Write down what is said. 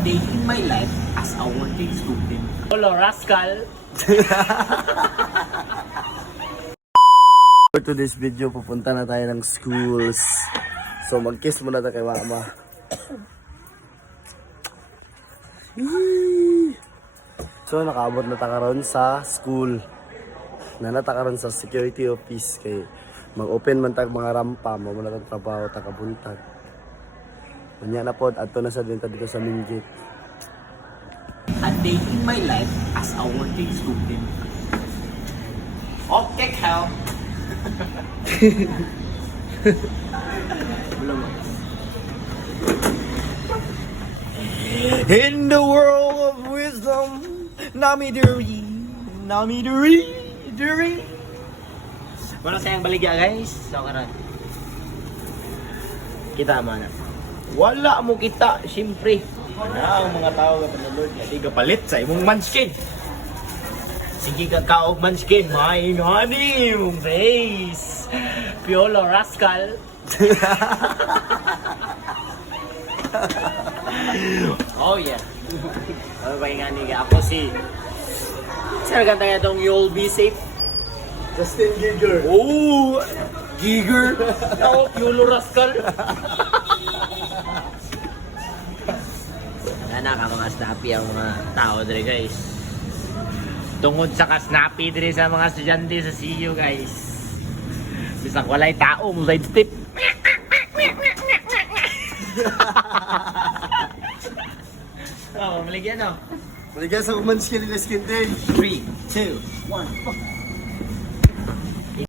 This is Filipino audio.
day in my life as a working student. Hello, rascal! For today's video, pupunta na tayo ng schools. So mag-kiss muna tayo kay mama. So nakaabot na takaron sa school. Nanatakaron sa security office kay mag-open man tag mga rampa, mo na tag trabaho ta kabuntag. Unya na pod adto na sa dito sa main gate. A day in my life as a working student. Okay, Cal. In the world of wisdom, Namiduri, Duri. Wala sayang baligya, guys. So, karon. Kita man. Wala mo kita, siyempre. Ano ang mga tao nga panulod nga di palit sa imong manskin. Sige ka kaog manskin, maing honey, imong face. Piolo rascal. Oh yeah. Ano ba yung nga ako si saan kanta nga itong You'll Be Safe? Justin Giger. Oh! Giger! Ako, Piolo rascal. Nana ka mga snappy ang mga tao dre guys. Tungod sa ka-snappy dre sa mga estudyante sa CU guys. Bisang walay tao mo side step. Oh, maligyan no. Maligyan sa kumanskin nila skin din. 3, 2, 1.